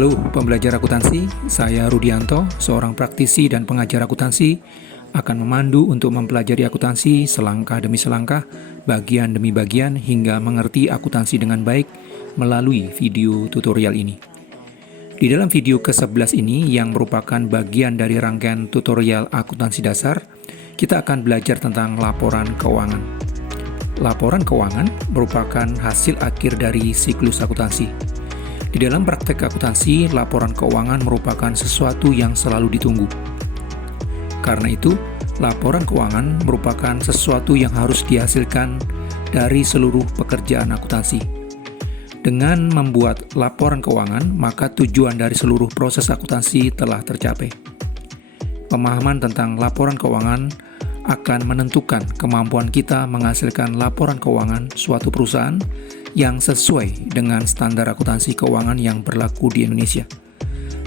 Halo pembelajar akuntansi, saya Rudianto, seorang praktisi dan pengajar akuntansi, akan memandu untuk mempelajari akuntansi selangkah demi selangkah, bagian demi bagian, hingga mengerti akuntansi dengan baik melalui video tutorial ini. Di dalam video ke-11 ini, yang merupakan bagian dari rangkaian tutorial akuntansi dasar, kita akan belajar tentang laporan keuangan. Laporan keuangan merupakan hasil akhir dari siklus akuntansi. Di dalam praktek akuntansi, laporan keuangan merupakan sesuatu yang selalu ditunggu. Karena itu, laporan keuangan merupakan sesuatu yang harus dihasilkan dari seluruh pekerjaan akuntansi. Dengan membuat laporan keuangan, maka tujuan dari seluruh proses akuntansi telah tercapai. Pemahaman tentang laporan keuangan akan menentukan kemampuan kita menghasilkan laporan keuangan suatu perusahaan yang sesuai dengan standar akuntansi keuangan yang berlaku di Indonesia.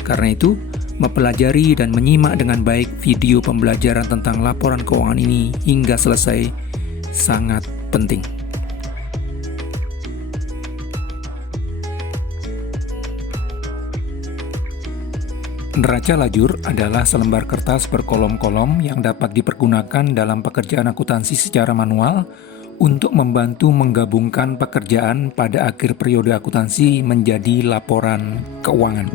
Karena itu, mempelajari dan menyimak dengan baik video pembelajaran tentang laporan keuangan ini hingga selesai sangat penting. Neraca lajur adalah selembar kertas berkolom-kolom yang dapat dipergunakan dalam pekerjaan akuntansi secara manual untuk membantu menggabungkan pekerjaan pada akhir periode akuntansi menjadi laporan keuangan.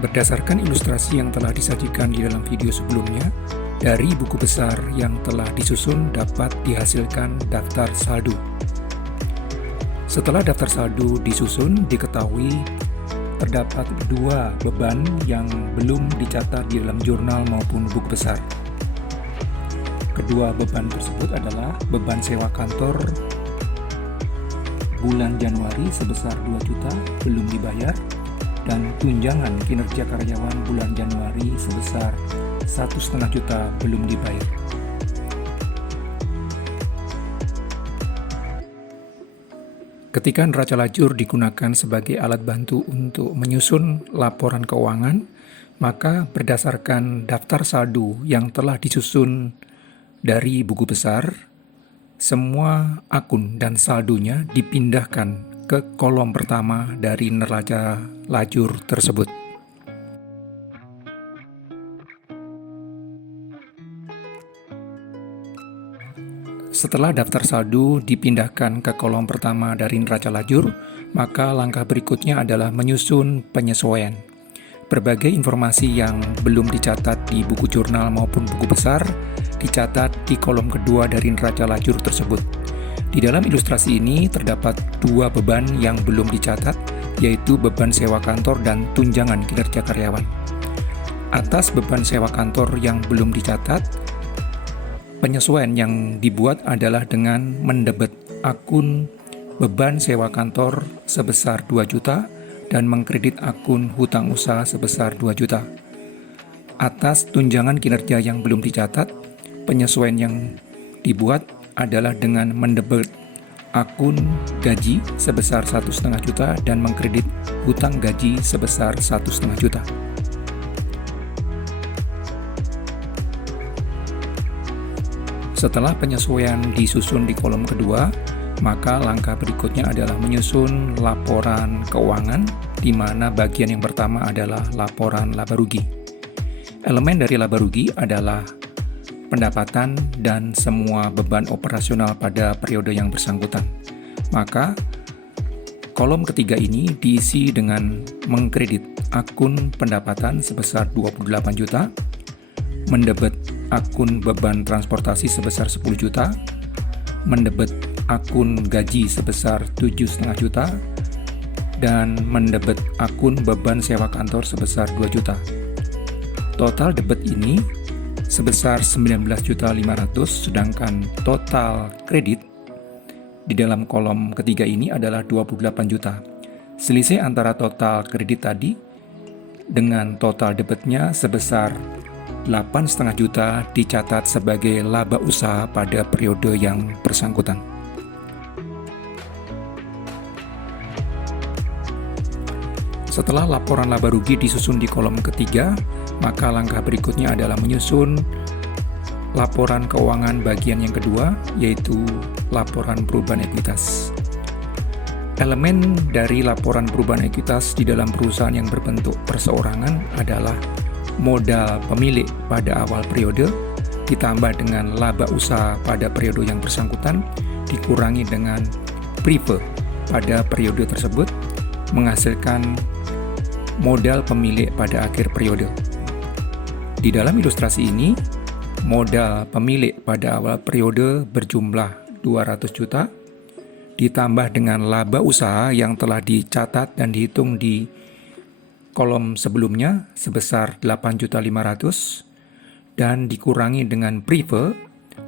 Berdasarkan ilustrasi yang telah disajikan di dalam video sebelumnya, dari buku besar yang telah disusun dapat dihasilkan daftar saldo. Setelah daftar saldo disusun, diketahui terdapat dua beban yang belum dicatat di dalam jurnal maupun buku besar. Kedua beban tersebut adalah beban sewa kantor bulan Januari sebesar 2 juta belum dibayar, dan tunjangan kinerja karyawan bulan Januari sebesar 1,5 juta belum dibayar. Ketika neraca lajur digunakan sebagai alat bantu untuk menyusun laporan keuangan, maka berdasarkan daftar saldo yang telah disusun dari buku besar, semua akun dan saldonya dipindahkan ke kolom pertama dari neraca lajur tersebut. Setelah daftar saldo dipindahkan ke kolom pertama dari neraca lajur, maka langkah berikutnya adalah menyusun penyesuaian. Berbagai informasi yang belum dicatat di buku jurnal maupun buku besar dicatat di kolom kedua dari neraca lajur tersebut. Di dalam ilustrasi ini terdapat dua beban yang belum dicatat, yaitu beban sewa kantor dan tunjangan kinerja karyawan. Atas beban sewa kantor yang belum dicatat, penyesuaian yang dibuat adalah dengan mendebet akun beban sewa kantor sebesar 2 juta dan mengkredit akun hutang usaha sebesar 2 juta. Atas tunjangan kinerja yang belum dicatat, penyesuaian yang dibuat adalah dengan mendebet akun gaji sebesar 1,5 juta dan mengkredit hutang gaji sebesar 1,5 juta. Setelah penyesuaian disusun di kolom kedua, maka langkah berikutnya adalah menyusun laporan keuangan, di mana bagian yang pertama adalah laporan laba rugi. Elemen dari laba rugi adalah pendapatan dan semua beban operasional pada periode yang bersangkutan. Maka, kolom ketiga ini diisi dengan mengkredit akun pendapatan sebesar 28 juta, mendebet akun beban transportasi sebesar 10 juta, mendebet akun gaji sebesar 7,5 juta, dan mendebet akun beban sewa kantor sebesar 2 juta. Total debit ini sebesar 19.500.000, sedangkan total kredit di dalam kolom ketiga ini adalah 28 juta. Selisih antara total kredit tadi dengan total debitnya sebesar 8,5 juta dicatat sebagai laba usaha pada periode yang bersangkutan. Setelah laporan laba rugi disusun di kolom ketiga, maka langkah berikutnya adalah menyusun laporan keuangan bagian yang kedua, yaitu laporan perubahan ekuitas. Elemen dari laporan perubahan ekuitas di dalam perusahaan yang berbentuk perseorangan adalah modal pemilik pada awal periode, ditambah dengan laba usaha pada periode yang bersangkutan, dikurangi dengan prive pada periode tersebut, menghasilkan modal pemilik pada akhir periode. Di dalam ilustrasi ini, modal pemilik pada awal periode berjumlah 200 juta, ditambah dengan laba usaha yang telah dicatat dan dihitung di kolom sebelumnya sebesar 8.500.000 dan dikurangi dengan prive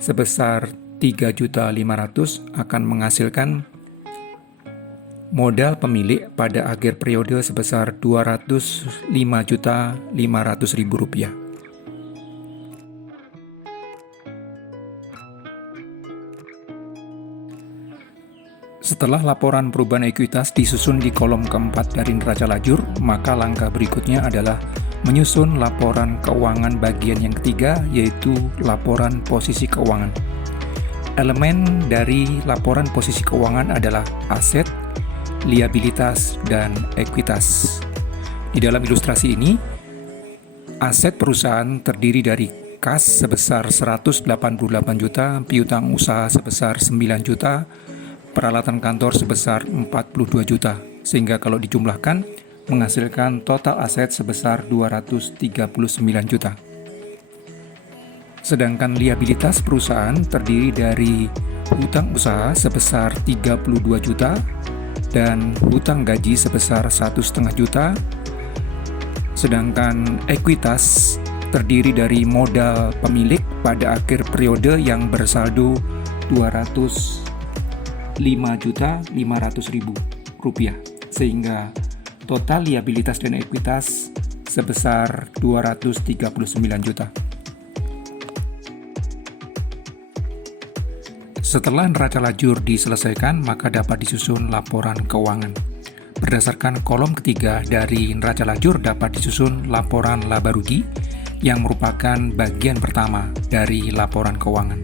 sebesar 3.500.000 akan menghasilkan modal pemilik pada akhir periode sebesar Rp205.500.000. Setelah laporan perubahan ekuitas disusun di kolom keempat dari neraca lajur, maka langkah berikutnya adalah menyusun laporan keuangan bagian yang ketiga, yaitu laporan posisi keuangan. Elemen dari laporan posisi keuangan adalah aset, liabilitas, dan ekuitas. Di dalam ilustrasi ini, aset perusahaan terdiri dari kas sebesar 188 juta, piutang usaha sebesar 9 juta, peralatan kantor sebesar 42 juta, sehingga kalau dijumlahkan menghasilkan total aset sebesar 239 juta. Sedangkan liabilitas perusahaan terdiri dari hutang usaha sebesar 32 juta dan hutang gaji sebesar 1,5 juta. Sedangkan ekuitas terdiri dari modal pemilik pada akhir periode yang bersaldo Rp205.500.000, sehingga total liabilitas dan ekuitas sebesar 239 juta. Setelah neraca lajur diselesaikan, maka dapat disusun laporan keuangan. Berdasarkan kolom ketiga dari neraca lajur dapat disusun laporan laba rugi yang merupakan bagian pertama dari laporan keuangan.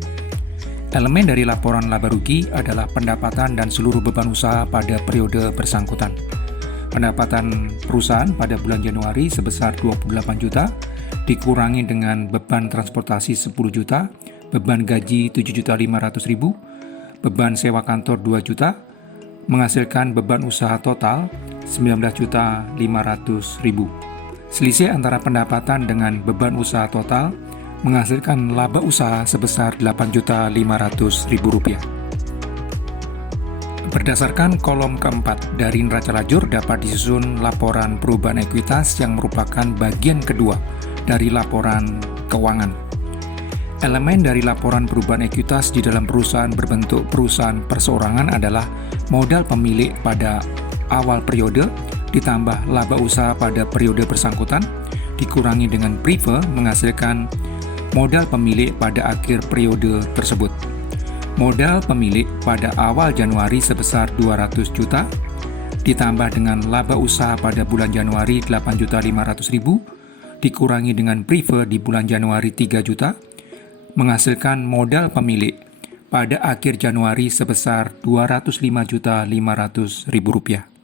Elemen dari laporan laba rugi adalah pendapatan dan seluruh beban usaha pada periode bersangkutan. Pendapatan perusahaan pada bulan Januari sebesar 28 juta, dikurangi dengan beban transportasi 10 juta, beban gaji 7.500.000, beban sewa kantor 2 juta, menghasilkan beban usaha total 19.500.000. Selisih antara pendapatan dengan beban usaha total menghasilkan laba usaha sebesar Rp8.500.000. Berdasarkan kolom keempat dari neraca lajur dapat disusun laporan perubahan ekuitas yang merupakan bagian kedua dari laporan keuangan. Elemen dari laporan perubahan ekuitas di dalam perusahaan berbentuk perusahaan perseorangan adalah modal pemilik pada awal periode ditambah laba usaha pada periode bersangkutan dikurangi dengan prive menghasilkan modal pemilik pada akhir periode tersebut. Modal pemilik pada awal Januari sebesar 200 juta, ditambah dengan laba usaha pada bulan Januari 8.500.000, dikurangi dengan prive di bulan Januari 3 juta, menghasilkan modal pemilik pada akhir Januari sebesar Rp205.500.000.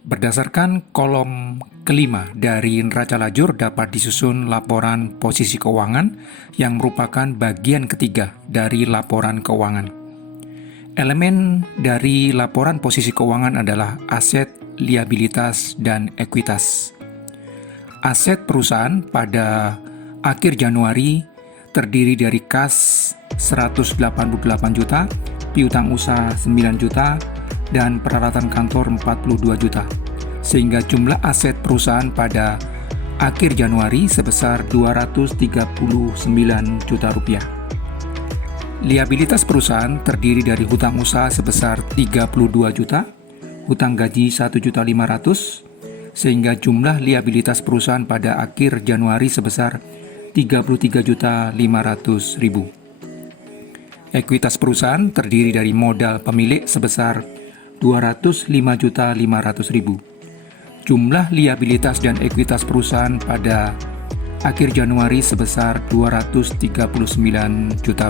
Berdasarkan kolom kelima dari neraca lajur dapat disusun laporan posisi keuangan yang merupakan bagian ketiga dari laporan keuangan. Elemen dari laporan posisi keuangan adalah aset, liabilitas, dan ekuitas. Aset perusahaan pada akhir Januari terdiri dari kas 188 juta, piutang usaha 9 juta, dan peralatan kantor 42 juta, sehingga jumlah aset perusahaan pada akhir Januari sebesar Rp239 juta. Liabilitas perusahaan terdiri dari hutang usaha sebesar 32 juta, hutang gaji 1.500.000, sehingga jumlah liabilitas perusahaan pada akhir Januari sebesar 33.500.000. Ekuitas perusahaan terdiri dari modal pemilik sebesar Rp205.500.000. Jumlah liabilitas dan ekuitas perusahaan pada akhir Januari sebesar Rp239 juta.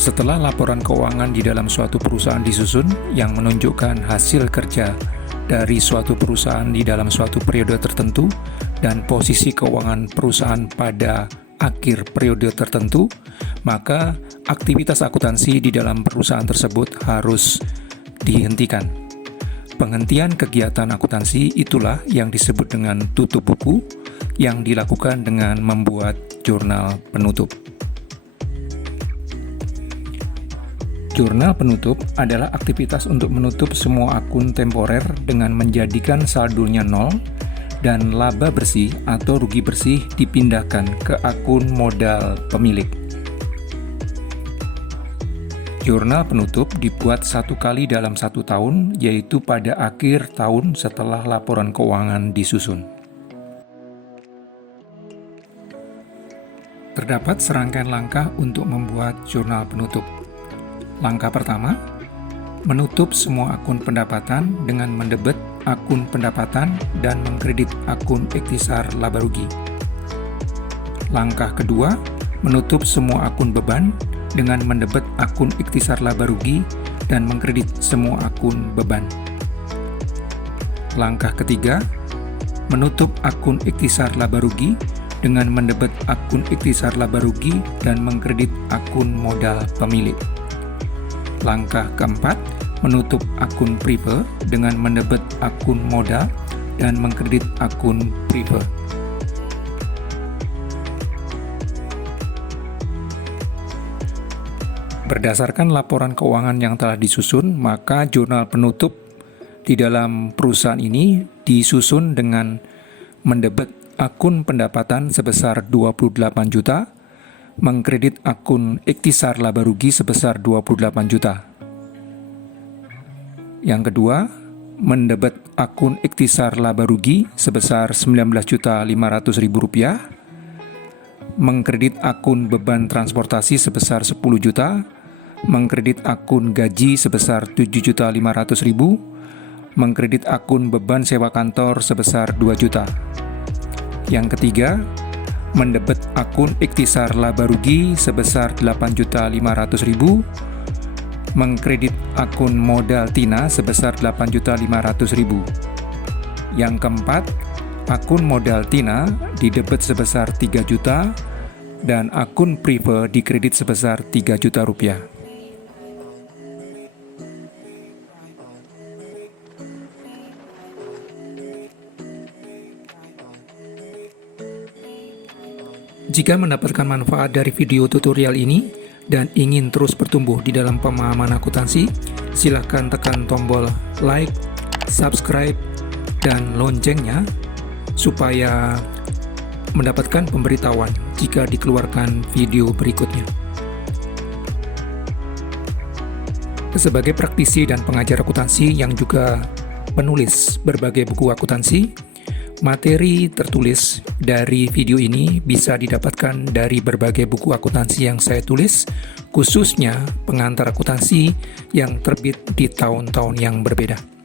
Setelah laporan keuangan di dalam suatu perusahaan disusun yang menunjukkan hasil kerja dari suatu perusahaan di dalam suatu periode tertentu dan posisi keuangan perusahaan pada akhir periode tertentu, maka aktivitas akuntansi di dalam perusahaan tersebut harus dihentikan. Penghentian kegiatan akuntansi itulah yang disebut dengan tutup buku, yang dilakukan dengan membuat jurnal penutup. Jurnal penutup adalah aktivitas untuk menutup semua akun temporer dengan menjadikan saldonya nol dan laba bersih atau rugi bersih dipindahkan ke akun modal pemilik. Jurnal penutup dibuat 1 kali dalam 1 tahun, yaitu pada akhir tahun setelah laporan keuangan disusun. Terdapat serangkaian langkah untuk membuat jurnal penutup. Langkah pertama, menutup semua akun pendapatan dengan mendebet akun pendapatan dan mengkredit akun ikhtisar laba rugi. Langkah kedua, menutup semua akun beban dengan mendebet akun ikhtisar laba rugi dan mengkredit semua akun beban. Langkah ketiga, menutup akun ikhtisar laba rugi dengan mendebet akun ikhtisar laba rugi dan mengkredit akun modal pemilik. Langkah keempat, menutup akun prive dengan mendebet akun modal dan mengkredit akun prive. Berdasarkan laporan keuangan yang telah disusun, maka jurnal penutup di dalam perusahaan ini disusun dengan mendebet akun pendapatan sebesar 28 juta, mengkredit akun ikhtisar laba rugi sebesar 28 juta. Yang kedua, mendebet akun ikhtisar laba rugi sebesar Rp19.500.000, mengkredit akun beban transportasi sebesar 10 juta, mengkredit akun gaji sebesar 7.500.000, mengkredit akun beban sewa kantor sebesar 2 juta. Yang ketiga, mendebet akun ikhtisar laba rugi sebesar 8.500.000, mengkredit akun modal TINA sebesar 8.500.000. Yang keempat, akun modal TINA didebet sebesar 3 juta dan akun prive dikredit sebesar 3 juta rupiah. Jika mendapatkan manfaat dari video tutorial ini dan ingin terus bertumbuh di dalam pemahaman akuntansi, silakan tekan tombol like, subscribe, dan loncengnya supaya mendapatkan pemberitahuan jika dikeluarkan video berikutnya. Sebagai praktisi dan pengajar akuntansi yang juga penulis berbagai buku akuntansi, materi tertulis dari video ini bisa didapatkan dari berbagai buku akuntansi yang saya tulis, khususnya pengantar akuntansi yang terbit di tahun-tahun yang berbeda.